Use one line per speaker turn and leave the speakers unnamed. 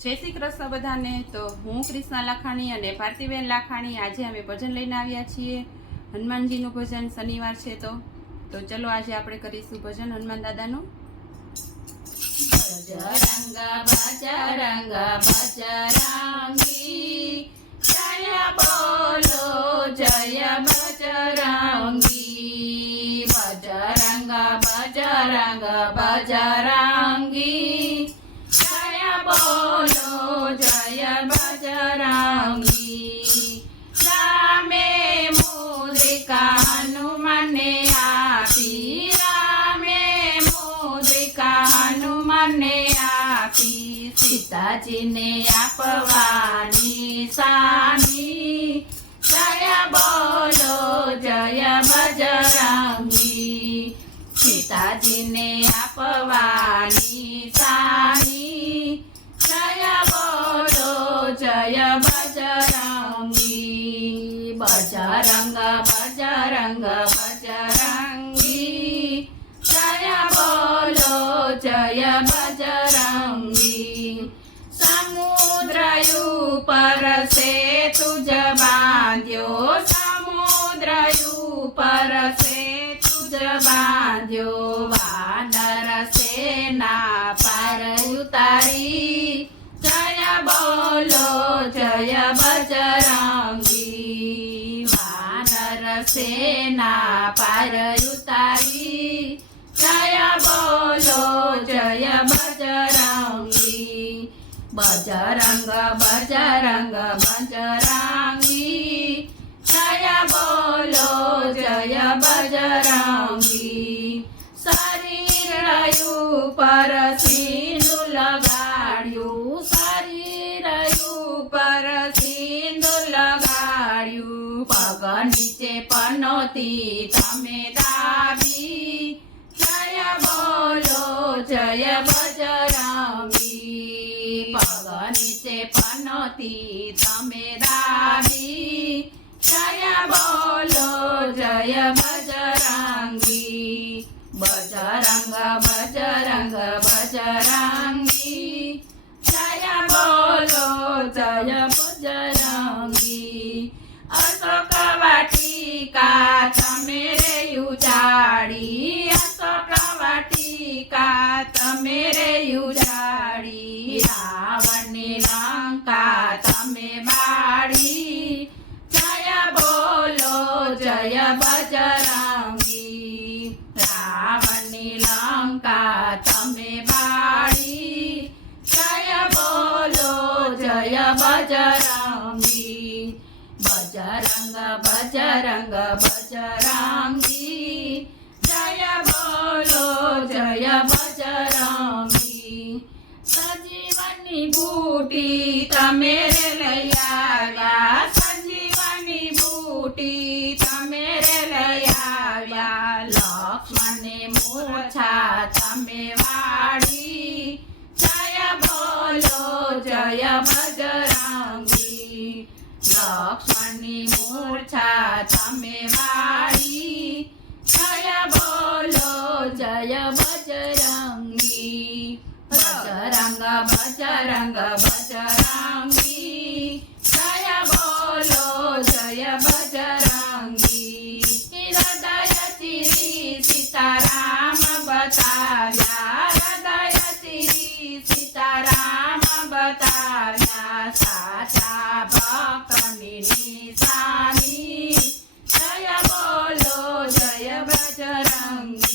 જય શ્રી કૃષ્ણ બધાને. તો હું કૃષ્ણા લાખાણી અને ભારતીબેન લાખાણી આજે અમે ભજન લઈને આવ્યા છીએ. હનુમાનજીનું ભજન શનિવાર છે તો. તો ચલો આજે આપણે કરીશું ભજન હનુમાન દાદાનું. બજરંગ બજરંગ, બજરંગી, જય બોલો, જય બજરંગી. બજરંગ બજરંગ, બજરંગી બોલો જય બજરંગી. રામે મુદ્રિકા હનુમને આપી, રામે મુદ્રિકા હનુમને આપી, સીતાજીને આપવાની સાની જય બોલો જય બજરંગી, સીતાજીને આપવાની સાની બજરંગી બજરંગ બજરંગ બજરંગી જય બોલો જય બજરંગી સમુદ્ર ઉપર સેતુ જ બાંધ્યો સમુદ્ર ઉપર સેતુ જ બાંધ્યો વાનર સેના પર ઉતારી સેના પર ઉતારી જય બોલો જય બજરંગી બજરંગ બજરંગ બજરંગી જય બોલો જય બજરંગી શરીર પર સિંહ લગાડ્યું શરીર સિંધુ પગ નીચે પનોતી તમે દાબી. જય બોલો, જય બજરંગી. પગ નીચે પનોતી તમે દાબી. જય બોલો, જય બજરંગી. બજરંગ બજરંગ, બજરંગી. જય બોલો, જય બજરંગી. અશોક વાટિકા તમે રે ઉજાડી અશોક વાટિકા તમે રે ઉજાડી રાવણની લંકા તમે બાળી જય બોલો જય બજરંગી રાવણની લંકા તમે બજરંગ બજરંગ બજરંગી જય બોલો જય બજરંગી સજીવની બૂટી તમે રે લઈ આવ્યા સજીવની બૂટી તમે રે લઈ આવ્યા લક્ષ્મણની મૂર્છા તમે વાળી, જય બોલો, જય બજરંગી, બજરંગ બજરંગ, બજરંગી, જય બોલો, જય બજરંગી હૃદય ચિરી સીતારામ બતાવ્યા. બતાવ્યા સાચા ભક્તની નિશાની જય બોલો જય બજરંગી